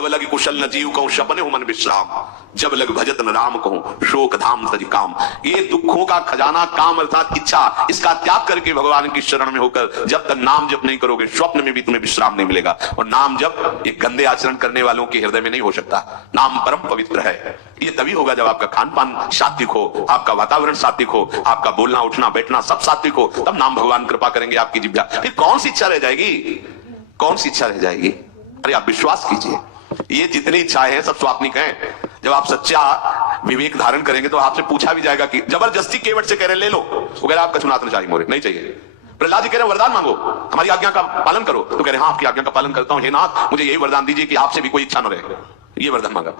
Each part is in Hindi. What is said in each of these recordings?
अब लग कुशल न जीव कहूं सपने हो मन विश्राम, जब लग भजत न राम कहूं शोक धाम तज काम। ये दुखों का खजाना काम अर्थात इच्छा, इसका त्याग करके भगवान की शरण में होकर जब तक नाम जप नहीं करोगे स्वप्न में भी तुम्हें विश्राम नहीं मिलेगा। और नाम जप ये गंदे आचरण करने वालों के हृदय में नहीं हो सकता। नाम परम पवित्र है। ये तभी होगा जब आपका खान पान सात्विक हो, आपका वातावरण सात्विक हो, आपका बोलना उठना बैठना सब सात्विक हो, तब नाम भगवान कृपा करेंगे आपकी जिह्वा। फिर कौन सी इच्छा रह जाएगी, कौन सी इच्छा रह जाएगी? अरे आप विश्वास कीजिए, ये जितनी इच्छाएं हैं सब स्वात्मिक हैं। जब आप सच्चा विवेक धारण करेंगे तो आपसे पूछा भी जाएगा कि जबरदस्ती केवट से कह रहे ले लो, वो कह रहे आपका चुनाव चाहिए, मोरे नहीं चाहिए। प्रहलाद जी कह रहे वरदान मांगो, हमारी आज्ञा का पालन करो, तो कह रहे हाँ आपकी आज्ञा का पालन करता हूं, हे नाथ मुझे यही वरदान दीजिए कि आपसे भी कोई इच्छा न रहे। ये वरदान मांगा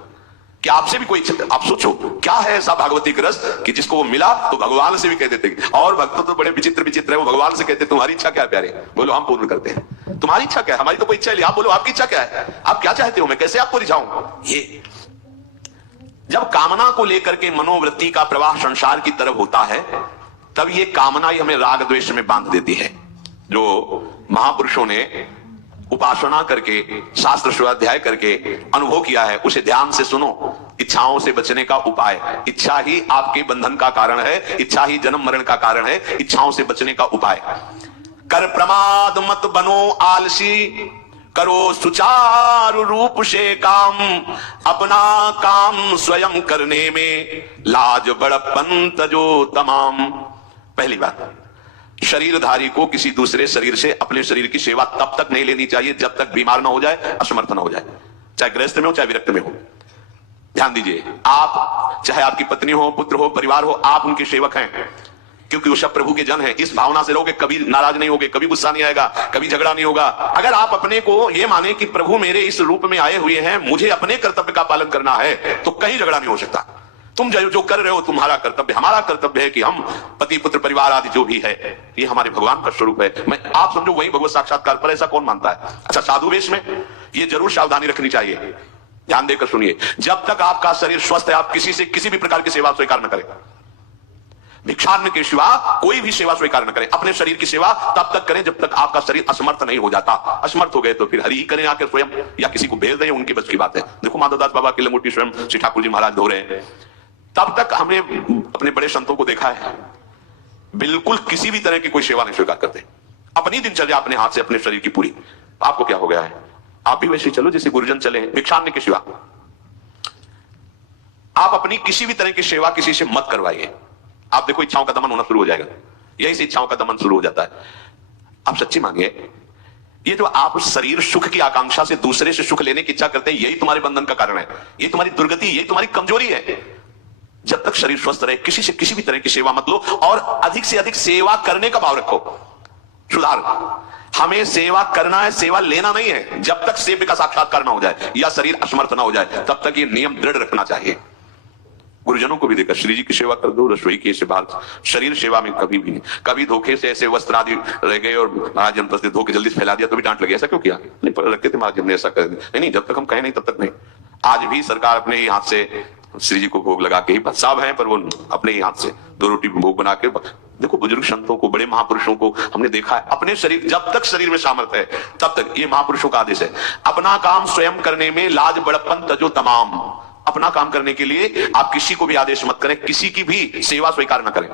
कि आपसे भी कोई इच्छा। आप सोचो क्या है ऐसा भागवती का रस कि जिसको वो मिला तो भगवान से भी कह देते। और भक्त तो बड़े विचित्र विचित्र है, वो भगवान से कहते तुम्हारी इच्छा क्या है प्यारे? बोलो हम पूर्ण करते हैं। तुम्हारी इच्छा क्या है? हमारी तो कोई इच्छा नहीं। आप बोलो आपकी इच्छा क्या है? आप क्या चाहते हो? मैं कैसे आपको रिझाऊं? ये जब कामना को लेकर के मनोवृत्ति का प्रवाह संसार की तरफ होता है, तब ये कामना ही हमें राग द्वेष में बांध देती है। जो महापुरुषों ने उपासना करके शास्त्र स्वाध्याय करके अनुभव किया है उसे ध्यान से सुनो। इच्छाओं से बचने का उपाय, इच्छा ही आपके बंधन का कारण है, इच्छा ही जन्म मरण का कारण है। इच्छाओं से बचने का उपाय, कर प्रमाद मत बनो आलसी, करो सुचारु रूप से काम, अपना काम स्वयं करने में लाज बड़प्पन तजो तमाम। पहली बात, शरीरधारी को किसी दूसरे शरीर से अपने शरीर की सेवा तब तक नहीं लेनी चाहिए जब तक बीमार ना हो जाए, असमर्थ ना हो जाए, चाहे गृहस्थ में हो चाहे विरक्त में हो। ध्यान दीजिए, आप चाहे आपकी पत्नी हो, पुत्र हो, परिवार हो, आप उनके सेवक हैं क्योंकि वो सब प्रभु के जन हैं। इस भावना से रहोगे कभी नाराज नहीं होगे, कभी गुस्सा नहीं आएगा, कभी झगड़ा नहीं होगा। अगर आप अपने को ये माने कि प्रभु मेरे इस रूप में आए हुए हैं, मुझे अपने कर्तव्य का पालन करना है, तो कहीं झगड़ा नहीं हो सकता। तुम जो कर रहे हो तुम्हारा कर्तव्य, हमारा कर्तव्य है कि हम पति पुत्र परिवार आदि जो भी है ये हमारे भगवान का स्वरूप है। मैं आप समझो वही भगवत साक्षात्कार, पर ऐसा कौन मानता है? अच्छा साधु वेश में ये जरूर सावधानी रखनी चाहिए। ध्यान देकर सुनिए, जब तक आपका शरीर स्वस्थ है आप किसी से किसी भी प्रकार की सेवा स्वीकार न करें। भिक्षान्न के सिवा कोई भी सेवा स्वीकार न करें। अपने शरीर की सेवा तब तक करें जब तक आपका शरीर असमर्थ नहीं हो जाता। असमर्थ हो गए तो फिर हरि ही करें आकर स्वयं, या किसी को भेज दें, उनकी बस की बात है। देखो माधवदास बाबा की लंगोटी स्वयं श्री ठाकुर जी महाराज धो रहे हैं। तब तक हमने अपने बड़े संतों को देखा है बिल्कुल किसी भी तरह की कोई सेवा नहीं स्वीकार करते। अपनी दिनचर्या अपने हाथ से अपने शरीर की पूरी। आपको क्या हो गया है? आप भी वैसे चलो जैसे गुरुजन चले, भिक्षान्न के सिवा आप अपनी किसी भी तरह की सेवा किसी से मत करवाइए। आप देखो इच्छाओं का दमन होना शुरू हो जाएगा। यही से इच्छाओं का दमन शुरू हो जाता है। आप सच्ची मांगिए, ये जो आप शरीर सुख की आकांक्षा से दूसरे से सुख लेने की इच्छा करते हैं, यही तुम्हारे बंधन का कारण है, ये तुम्हारी दुर्गति, यही तुम्हारी कमजोरी है। जब तक शरीर स्वस्थ रहे किसी से किसी भी तरह की सेवा मत लो, और अधिक से अधिक सेवा करने का भाव रखो। सुधार, हमें सेवा करना है, सेवा लेना नहीं है। जब तक सेव्य का साक्षात्कार ना हो जाए या शरीर असमर्थ ना हो जाए तब तक ये नियम दृढ़ रखना चाहिए। गुरुजनों को भी देखा, श्री जी की सेवा कर दो, रसोई की सेवा, शरीर सेवा में कभी भी नहीं। कभी धोखे से ऐसे वस्त्र आदि रह गए और महाराज जनपद ने धोखे जल्दी से फैला दिया तो भी डांट लगी, ऐसा क्यों किया? नहीं पर रखते थे महाराज ने ऐसा कर दिया। नहीं, जब तक हम कहें नहीं तब तक नहीं। आज भी सरकार अपने ही हाथ से श्री जी को भोग लगा के ही, साहब हैं पर वो अपने ही हाथ से 2 रोटी भोग बना के। देखो बुजुर्ग संतों को, बड़े महापुरुषों को हमने देखा है, अपने शरीर, जब तक शरीर में सामर्थ्य है तब तक, ये महापुरुषों का आदेश है, अपना काम स्वयं करने में लाज बड़प्पन तजो तमाम। अपना काम करने के लिए आप किसी को भी आदेश मत करें, किसी की भी सेवा स्वीकार न करें।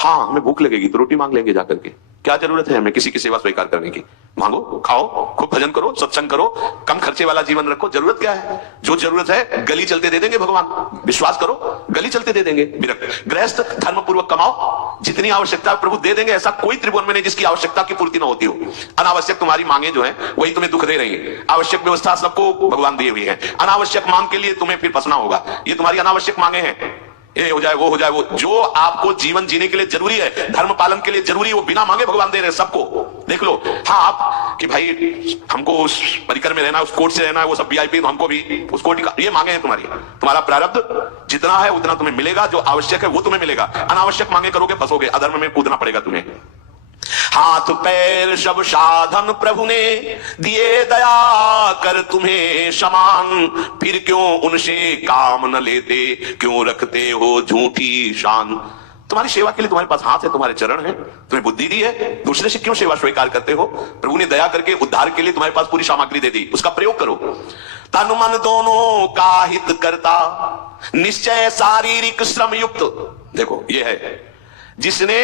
हाँ हमें भूख लगेगी तो रोटी मांग लेंगे जाकर के, क्या जरूरत है हमें किसी की सेवा स्वीकार करने की? मांगो, खाओ, खूब भजन करो, सत्संग करो, कम खर्चे वाला जीवन रखो। जरूरत क्या है? जो जरूरत है गली चलते दे देंगे भगवान, विश्वास करो, गली चलते दे देंगे। विरक्त गृहस्थ धर्म पूर्वक कमाओ, जितनी आवश्यकता है प्रभु दे देंगे। ऐसा कोई त्रिभुवन में नहीं जिसकी आवश्यकता की पूर्ति ना होती हो। अनावश्यक तुम्हारी मांगे जो है वही तुम्हें दुख दे रही है। आवश्यक व्यवस्था सबको भगवान दिए हुई है, अनावश्यक मांग के लिए तुम्हें फिर फंसना होगा। ये तुम्हारी अनावश्यक मांगे हैं, ये हो जाए वो हो जाए वो। जो आपको जीवन जीने के लिए जरूरी है, धर्म पालन के लिए जरूरी है, वो बिना मांगे भगवान दे रहे सबको। देख लो, हाँ आप कि भाई हमको उस परिकर में रहना है, उस कोर्ट से रहना है, वो सब वीआईपी, तो हमको भी उस कोर्ट का, ये मांगे हैं तुम्हारी। तुम्हारा प्रारब्ध जितना है उतना तुम्हें मिलेगा, जो आवश्यक है वो तुम्हें मिलेगा। अनावश्यक मांगे करोगे फंसोगे, अधर्म में कूदना पड़ेगा तुम्हें। हाथ पैर सब साधन प्रभु ने दिए, दया कर तुम्हें समान, फिर क्यों उनसे काम न लेते, क्यों रखते हो झूठी शान। तुम्हारी सेवा के लिए तुम्हारे पास हाथ है, तुम्हारे चरण है, तुम्हें बुद्धि दी है, दूसरे से क्यों सेवा स्वीकार करते हो? प्रभु ने दया करके उद्धार के लिए तुम्हारे पास पूरी सामग्री दे दी, उसका प्रयोग करो। तन मन दोनों का हित करता, निश्चय शारीरिक श्रम युक्त। देखो ये है, जिसने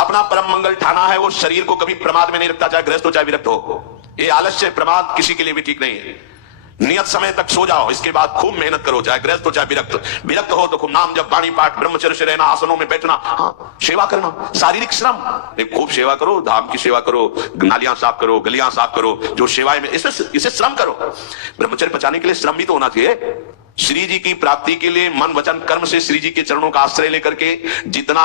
अपना परम मंगल ठाना है वो शरीर को कभी प्रमाद में नहीं रखता, चाहे गृहस्थ हो चाहे विरक्त हो। ये आलस्य प्रमाद किसी के लिए भी ठीक नहीं है। नियत समय तक सो जाओ, इसके बाद खूब मेहनत करो, चाहे गृहस्थ हो चाहे विरक्त। विरक्त हो तो खूब नाम जप, वाणी पाठ, ब्रह्मचर्य से रहना, आसनों में बैठना, हाँ सेवा करना, शारीरिक श्रम, खूब सेवा करो, धाम की सेवा करो, नालियां साफ करो, गलियां साफ करो, जो सेवाएं में इसे श्रम करो। ब्रह्मचर्य बचाने के लिए श्रम भी तो होना चाहिए। श्री जी की प्राप्ति के लिए मन वचन कर्म से श्री जी के चरणों का आश्रय लेकर के जितना